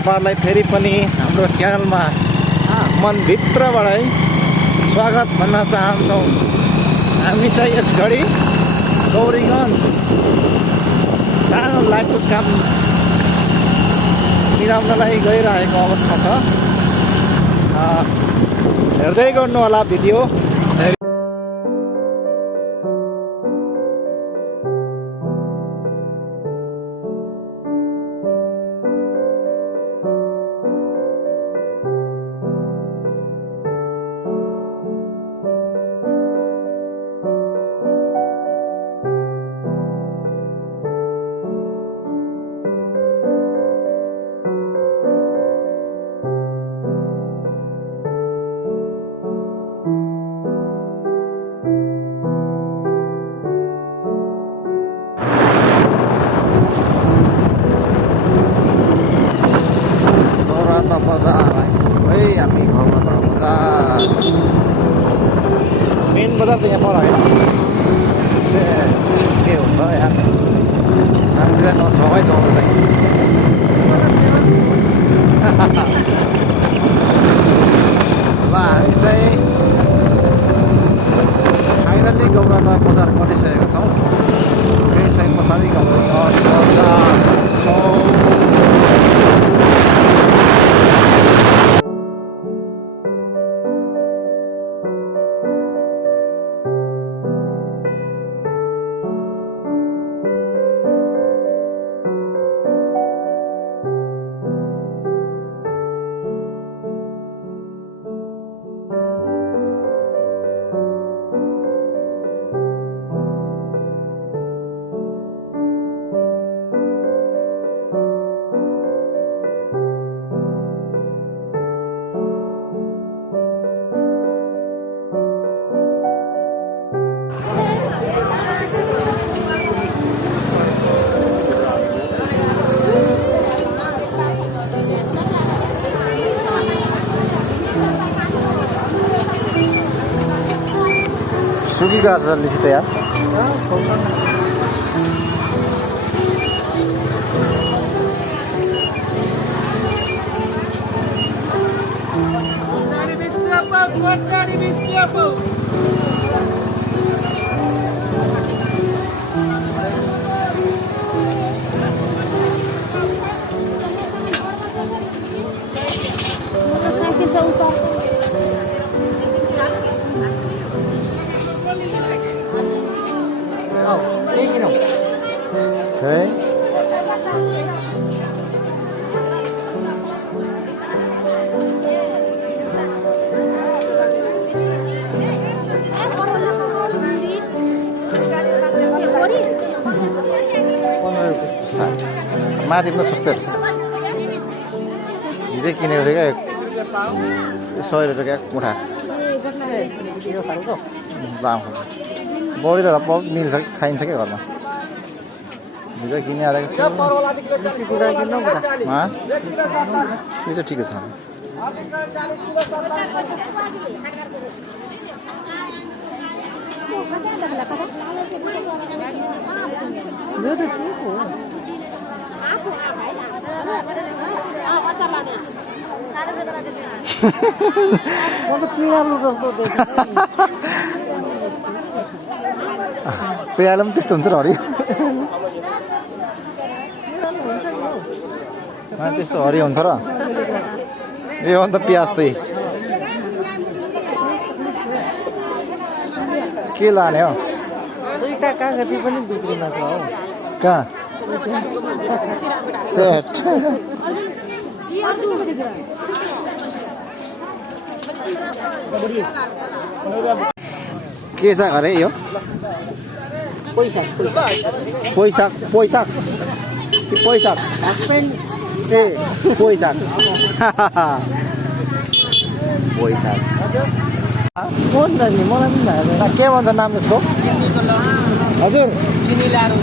तपाईँहरूलाई फेरि पनि हाम्रो च्यानलमा मनभित्रबाटै स्वागत भन्न चाहन्छौँ। हामी चाहिँ यस घडी गौरीगञ्ज सानो लाइटको काम मिलाउनलाई गइरहेको अवस्था छ। हेर्दै गर्नु होला भिडियो। मेन बजार त यहाँ पर होइन, के हुन्छ यहाँ मान्छे चाहिँ नछाउमै छाउनु चाहिँ। ल हामी चाहिँ फाइनल्ली गौरता बजार गरिसकेका छौँ। केही समय पछाडि गौरगञ्ज बजार छौँ। सुकी गाजर लिची तयार। Okay. माथि पनि सस्तो रहेछ। हिजै किनेको थियो क्या 100 रुपियाँ मुठा। लामो बढी त मिल्छ, खाइन्छ क्या घरमा। हिजो किनिहालेको छु। यो चाहिँ ठिकै छ। पिँडालु पनि त्यस्तो हुन्छ र हरियो। त्यस्तो हरियो हुन्छ र यो अन्त प्याज चाहिँ के लाने हो? कागती पनि बिक्रीमा छ हौ। कहाँ सेट के साग अरे यो? पैसा पोइसाग पोइसाग कि पोइसाग ए पोइसाग पोइसाग भन्छ नि मलाई पनि थाहा के भन्छ नाम यसको? हजुर चिनी लाडु।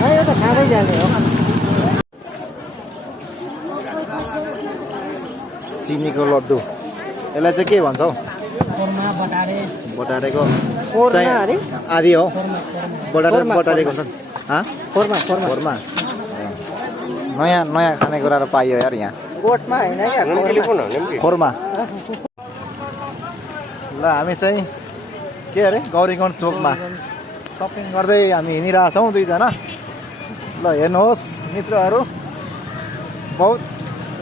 ए यो त खाँदै जाने हो। चिनीको लड्डु यसलाई चाहिँ के भन्छ हौ? बटारेको आदि हो। बटारेको छ। खोरमा नयाँ नयाँ खानेकुराहरू पाइयो यार यहाँ गोठमा होइन क्या खोरमा ल हामी चाहिँ के अरे गौरीगञ्ज चोकमा सपिङ गर्दै हामी हिँडिरहेछौँ दुईजना ल हेर्नुहोस् मित्रहरू बहुत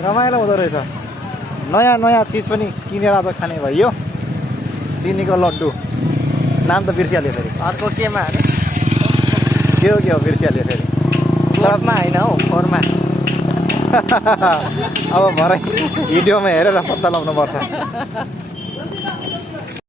रमाइलो हुँदो रहेछ नयाँ नयाँ चिज पनि किनेर आज खाने भइयो चिनीको लड्डु नाम त बिर्सिहाल्यो फेरि अर्को केमा अरे के हो बिर्सिहाल्यो फेरि गोठमा होइन हौ खोरमा अब भरे भिडियोमा हेरेर पत्ता लगाउनु पर्छ